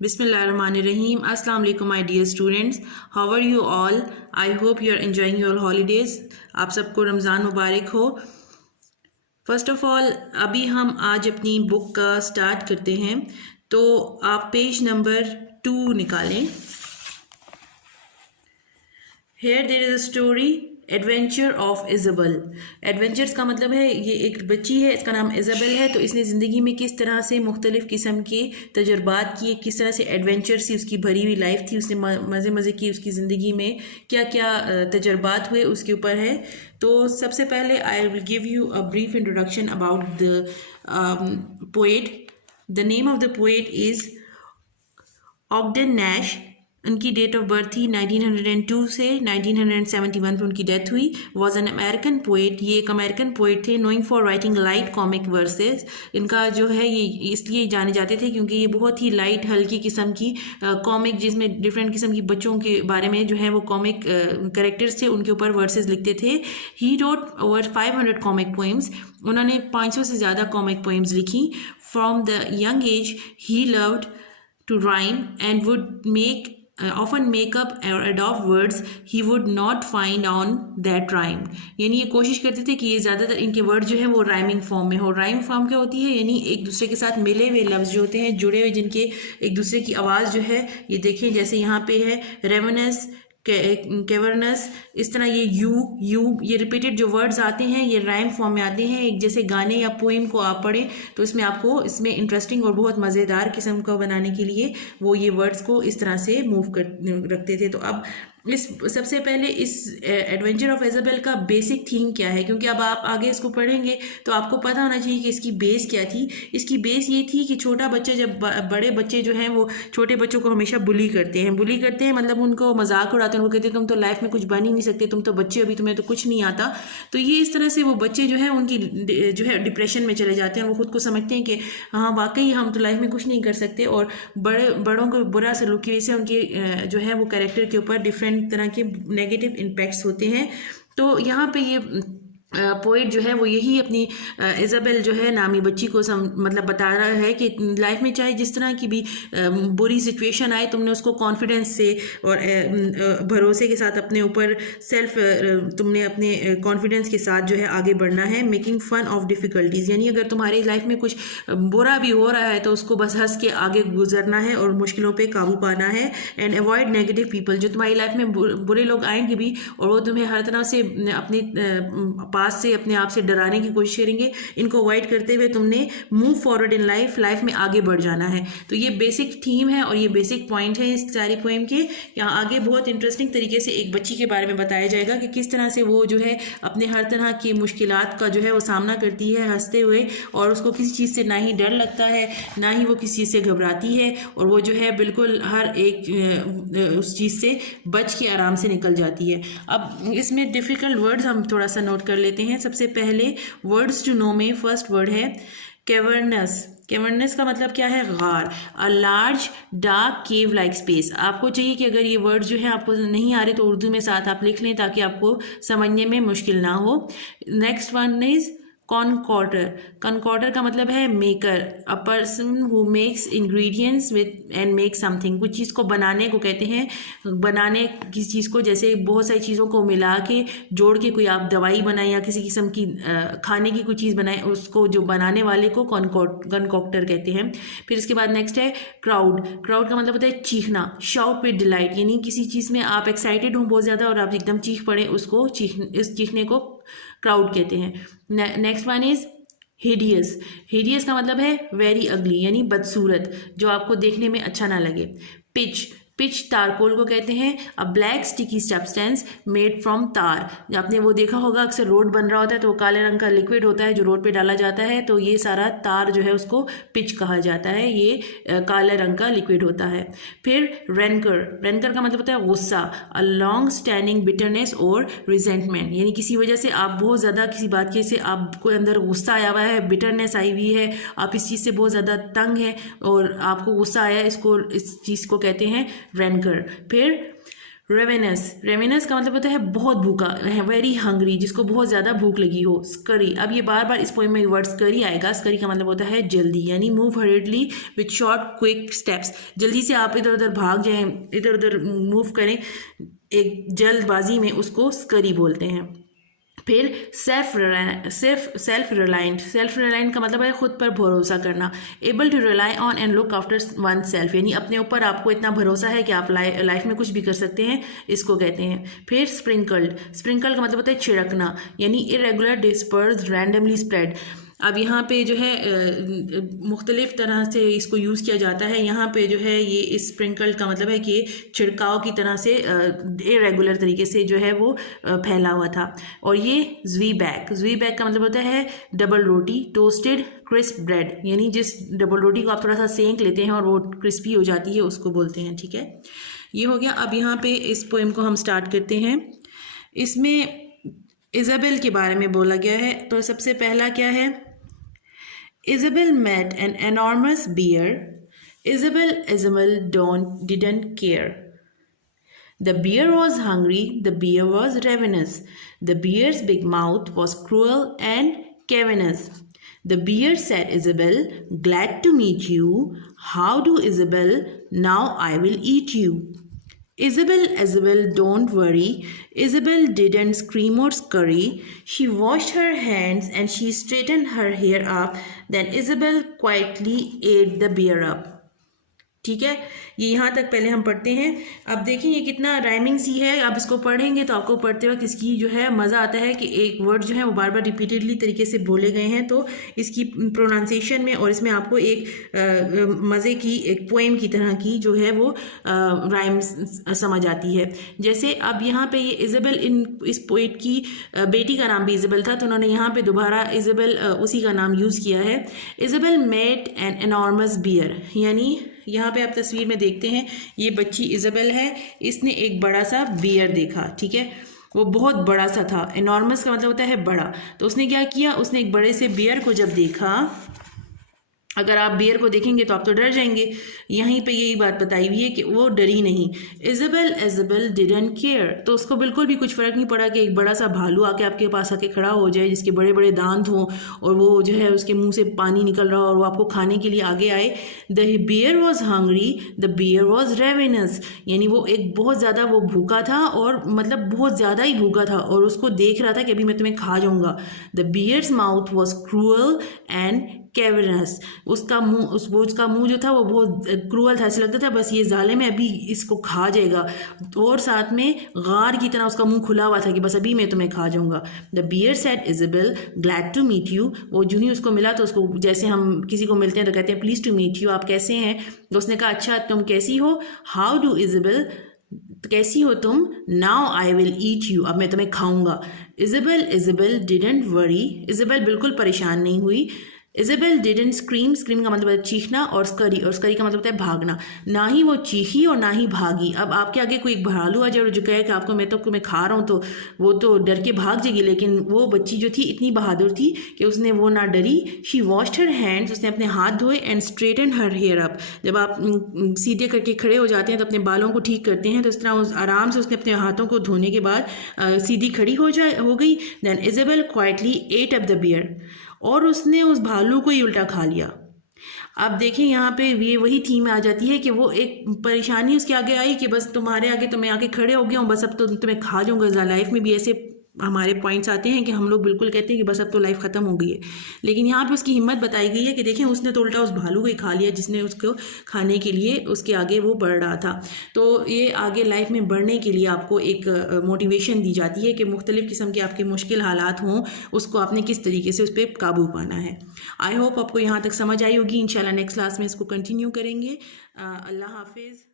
Bismillahirrahmanirrahim. Assalamu alaikum my dear students. How are you all? I hope you are enjoying your holidays. आप सबको रमज़ान मुबारक हो. First of all अभी हम आज अपनी बुक का स्टार्ट करते हैं, तो आप पेज नंबर 2 निकालें. Here there is a story, adventure of Isabel. Adventures का मतलब है ये एक बच्ची है, इसका नाम इज़ाबेल है. तो इसने ज़िंदगी में किस तरह से मुख्तलिफ़ किस्म के तजुर्बात किए, किस तरह से एडवेंचर से उसकी भरी हुई लाइफ थी, उसने मज़े मज़े की, उसकी ज़िंदगी में क्या क्या तजुर्बात हुए उसके ऊपर है. तो सबसे पहले I will give you a brief introduction about the poet. The name of the poet is Ogden Nash. उनकी डेट ऑफ बर्थ थी 1902 से 1971 पर उनकी डेथ हुई. Was an American poet. ये एक अमेरिकन पोएट थे. Knowing for writing light comic verses. इनका जो है ये इसलिए जाने जाते थे क्योंकि ये बहुत ही लाइट हल्की किस्म की कॉमिक, जिसमें डिफरेंट किस्म की बच्चों के बारे में जो है वो कॉमिक करेक्टर्स थे, उनके ऊपर वर्सेस लिखते थे. He wrote over 500 comic poems. उन्होंने 500 से ज़्यादा कॉमिक पोइम्स लिखी. From the young age he loved to rhyme and would make often make up or adopt words he would not find on that rhyme. यानी ये कोशिश करते थे कि ये ज़्यादातर इनके वर्ड जो है वो राइमिंग फॉर्म में हो. राइम फॉर्म क्या होती है? यानी एक दूसरे के साथ मिले हुए लफ्ज़ जो होते हैं, जुड़े हुए, जिनके एक दूसरे की आवाज़ जो है, ये देखें जैसे यहाँ पे है रेवनस, कैवर्नस, इस तरह ये यू ये रिपीटेड जो वर्ड्स आते हैं ये राइम फॉर्म में आते हैं. एक जैसे गाने या पोइम को आप पढ़ें तो इसमें आपको इसमें इंटरेस्टिंग और बहुत मज़ेदार किस्म का बनाने के लिए वो ये वर्ड्स को इस तरह से मूव कर रखते थे. तो अब इस सबसे पहले इस एडवेंचर ऑफ इज़ाबेल का बेसिक थीम क्या है, क्योंकि अब आप आगे इसको पढ़ेंगे तो आपको पता होना चाहिए कि इसकी बेस क्या थी. इसकी बेस ये थी कि छोटा बच्चा, जब बड़े बच्चे जो हैं वो छोटे बच्चों को हमेशा बुली करते हैं, मतलब उनको मजाक उड़ाते हैं. उनको कहते हैं तुम तो लाइफ में कुछ बन ही नहीं सकते, तुम तो बच्चे, अभी तुम्हें तो कुछ नहीं आता. तो ये इस तरह से वो बच्चे जो है उनकी जो है डिप्रेशन में चले जाते हैं. वो खुद को समझते हैं कि हाँ वाकई हम तो लाइफ में कुछ नहीं कर सकते, और बड़ों को बुरा सलूक की वजह से उनके जो है वो कैरेक्टर के ऊपर डिफरेंट तरह के नेगेटिव इम्पैक्ट्स होते हैं. तो यहाँ पे ये पोइट जो है वो यही अपनी इज़ाबेल जो है नामी बच्ची को मतलब बता रहा है कि लाइफ में चाहे जिस तरह की भी बुरी सिचुएशन आए, तुमने उसको कॉन्फिडेंस से और भरोसे के साथ अपने ऊपर तुमने अपने कॉन्फिडेंस के साथ जो है आगे बढ़ना है. मेकिंग फन ऑफ डिफ़िकल्टीज़, यानी अगर तुम्हारी लाइफ में कुछ बुरा भी हो रहा है तो उसको बस हंस के आगे गुजरना है और मुश्किलों पर काबू पाना है. And avoid negative people. जो तुम्हारी लाइफ में बुरे लोग आएंगे भी और वो तुम्हें हर तरह से अपनी पास से अपने आप से डराने की कोशिश करेंगे, इनको अवॉइड करते हुए तुमने मूव फॉरवर्ड इन लाइफ में आगे बढ़ जाना है. तो ये बेसिक थीम है और ये बेसिक पॉइंट है इस सारी पोएम के. यहाँ आगे बहुत इंटरेस्टिंग तरीके से एक बच्ची के बारे में बताया जाएगा कि किस तरह से वो जो है अपने हर तरह की मुश्किलात का जो है वो सामना करती है हंसते हुए, और उसको किसी चीज़ से ना ही डर लगता है ना ही वो किसी चीज़ से घबराती है, और वो जो है बिल्कुल हर एक उस चीज़ से बच के आराम से निकल जाती है. अब इसमें डिफ़िकल्ट वर्ड्स हम थोड़ा सा नोट कर लेते हैं. सबसे पहले वर्ड्स टू नो में फर्स्ट वर्ड है कैवर्नस. कैवर्नस का मतलब क्या है? गार. A large dark cave like space. आपको चाहिए कि अगर ये वर्ड जो है आपको नहीं आ रहे तो उर्दू में साथ आप लिख लें ताकि आपको समझने में मुश्किल ना हो. Next one is concocter. Concocter का मतलब है maker. A person who makes ingredients with and make something. कुछ चीज़ को बनाने को कहते हैं. बनाने किसी चीज़ को, जैसे बहुत सारी चीज़ों को मिला के जोड़ के कोई आप दवाई बनाएं या किसी किस्म की खाने की कोई चीज़ बनाएं, उसको जो बनाने वाले को कॉनकॉक्टर कहते हैं. फिर इसके बाद नेक्स्ट है क्राउड. क्राउड का मतलब होता है चीखना. शाउट विद डिलाइट, यानी किसी चीज़ में आप एक्साइटेड हो बहुत ज़्यादा और आप एकदम चीख पड़े, उसको इस चीखने को क्राउड कहते हैं. Next one is hideous. Hideous का मतलब है वेरी अगली, यानी बदसूरत, जो आपको देखने में अच्छा ना लगे. पिच. पिच तारकोल को कहते हैं. अ black sticky substance made from तार. आपने वो देखा होगा अक्सर रोड बन रहा होता है तो वो काले रंग का लिक्विड होता है जो रोड पे डाला जाता है, तो ये सारा तार जो है उसको पिच कहा जाता है. ये काले रंग का लिक्विड होता है. फिर रेंकर. रेंकर का मतलब होता है गुस्सा. अ लॉन्ग स्टैंडिंग बिटरनेस और रिजेंटमेंट, यानी किसी वजह से आप बहुत ज़्यादा किसी बात की से आपको अंदर गुस्सा आया हुआ है, बिटरनेस आई हुई है, आप इस चीज़ से बहुत ज़्यादा तंग हैं और आपको गुस्सा आया, इस चीज़ को कहते हैं रेंकर. फिर रेवेनस का मतलब होता है बहुत भूखा, वेरी हंग्री, जिसको बहुत ज़्यादा भूख लगी हो। स्करी, अब ये बार बार इस पोएम में वर्ड स्करी आएगा। स्करी का मतलब होता है जल्दी, यानी move हरिडली with short quick steps, जल्दी से आप इधर उधर भाग जाएं, इधर उधर मूव करें एक जल्दबाजी में, उसको स्करी बोलते हैं। फिर सेल्फ रिलायंट का मतलब है खुद पर भरोसा करना। Able to rely on and look after oneself, यानी अपने ऊपर आपको इतना भरोसा है कि आप लाइफ में कुछ भी कर सकते हैं, इसको कहते हैं। फिर स्प्रिंकल का मतलब होता है छिड़कना, यानी इरेगुलर, डिस्पर्स, रैंडमली स्प्रेड। अब यहाँ पे जो है मुख्तलिफ तरह से इसको यूज़ किया जाता है। यहाँ पे जो है ये स्प्रिंकल का मतलब है कि छिड़काव की तरह से इरेगुलर तरीके से जो है वो फैला हुआ था। और ये ज़्वी बैग का मतलब होता है डबल रोटी, टोस्टेड क्रिस्प ब्रेड, यानी जिस डबल रोटी को आप थोड़ा सा सेंक लेते हैं और वो क्रिस्पी हो जाती है, उसको बोलते हैं। ठीक है, ये हो गया। अब यहाँ पे इस पोएम को हम स्टार्ट करते हैं। इसमें इज़ाबेल के बारे में बोला गया है। तो सबसे पहला क्या है, Isabel met an enormous bear. Isabel didn't care. The bear was hungry, the bear was ravenous. The bear's big mouth was cruel and cavernous. The bear said, Isabel, glad to meet you. How do, Isabel? Now I will eat you. Isabel, don't worry. Isabel didn't scream or scurry. She washed her hands and she straightened her hair up. Then Isabel quietly ate the bear up. ठीक है, ये यहाँ तक पहले हम पढ़ते हैं। अब देखिए ये कितना राइमिंग सी है। आप इसको पढ़ेंगे तो आपको पढ़ते वक्त इसकी जो है मज़ा आता है कि एक वर्ड जो है वो बार बार रिपीटेडली तरीके से बोले गए हैं, तो इसकी प्रोनाउंसिएशन में और इसमें आपको एक मज़े की एक पोएम की तरह की जो है वो राइम समझ आती है। जैसे अब यहाँ पे ये इज़ाबेल, इस पोएट की बेटी का नाम भी इज़ाबेल था, तो उन्होंने यहाँ पे दोबारा इज़ाबेल उसी का नाम यूज़ किया है। Isabel met an enormous bear, यानी यहाँ पे आप तस्वीर में देखते हैं ये बच्ची इज़ाबेल है, इसने एक बड़ा सा बियर देखा। ठीक है, वो बहुत बड़ा सा था। एनॉर्मस का मतलब होता है बड़ा, तो उसने क्या किया, उसने एक बड़े से बियर को जब देखा, अगर आप बियर को देखेंगे तो आप तो डर जाएंगे। यहीं पे यही बात बताई हुई है कि वो डरी नहीं। इज़ाबेल डिडंट केयर, तो उसको बिल्कुल भी कुछ फ़र्क नहीं पड़ा कि एक बड़ा सा भालू आके आपके पास आके खड़ा हो जाए, जिसके बड़े बड़े दांत हों और वो जो है उसके मुंह से पानी निकल रहा हो और वो आपको खाने के लिए आगे आए। The bear was hungry, the bear was ravenous, यानी वो एक बहुत ज़्यादा वो भूखा था, और मतलब बहुत ज़्यादा ही भूखा था, और उसको देख रहा था कि अभी मैं तुम्हें खा जाऊँगा। The bear's mouth was cruel and cavernous, उसका मुंह जो था वो बहुत क्रूअल था, ऐसा लगता था बस ये जालिम है, अभी इसको खा जाएगा, और साथ में गार की तरह उसका मुंह खुला हुआ था कि बस अभी मैं तुम्हें खा जाऊंगा। The bear said, Isabel glad to meet you, वो जो ही उसको मिला तो उसको, जैसे हम किसी को मिलते हैं तो कहते हैं प्लीज़ टू मीट यू, आप कैसे हैं, तो उसने कहा अच्छा तुम कैसी हो। हाउ डू इज़ाबेल, कैसी हो तुम। Now I will eat you, अब मैं तुम्हें खाऊंगा। इज़ाबेल डिडंट वरी, इज़ाबेल बिल्कुल परेशान नहीं हुई। इज़ाबेल डिडंट स्क्रीम का मतलब है चीखना, और स्करी का मतलब होता है भागना। ना ही वो चीखी और ना ही भागी। अब आपके आगे कोई भालू आ जाए और जो कहे कि आपको मैं खा रहा हूँ, तो वो तो डर के भाग जाएगी, लेकिन वो बच्ची जो थी इतनी बहादुर थी कि उसने वो ना डरी। शी वॉश्ड हर हैंड्स, उसने अपने हाथ धोए, and straighten her hair up, जब आप सीधे करके खड़े हो जाते हैं तो अपने बालों को ठीक करते हैं, तो इस तरह आराम से उसने अपने हाथों को धोने के बाद सीधी खड़ी हो गई। Then Isabel quietly ate up the bear, और उसने उस भालू को ही उल्टा खा लिया। अब देखिए यहाँ पे ये वही थीम आ जाती है कि वो एक परेशानी उसके आगे आई कि बस तुम्हारे आगे तो मैं आके खड़े हो गया हूँ, बस अब तो तुम्हें खा जाऊँगा। लाइफ में भी ऐसे हमारे पॉइंट्स आते हैं कि हम लोग बिल्कुल कहते हैं कि बस अब तो लाइफ ख़त्म हो गई है, लेकिन यहाँ पे उसकी हिम्मत बताई गई है कि देखें उसने तो उल्टा उस भालू को ही खा लिया जिसने उसको खाने के लिए उसके आगे वो बढ़ रहा था। तो ये आगे लाइफ में बढ़ने के लिए आपको एक मोटिवेशन दी जाती है कि मुख्तलिफ़ किस्म के आपके मुश्किल हालात हों, उसको आपने किस तरीके से उस पर काबू पाना है। आई होप आपको यहाँ तक समझ आई होगी। इंशाल्लाह नेक्स्ट क्लास में इसको कंटिन्यू करेंगे। अल्लाह हाफिज़।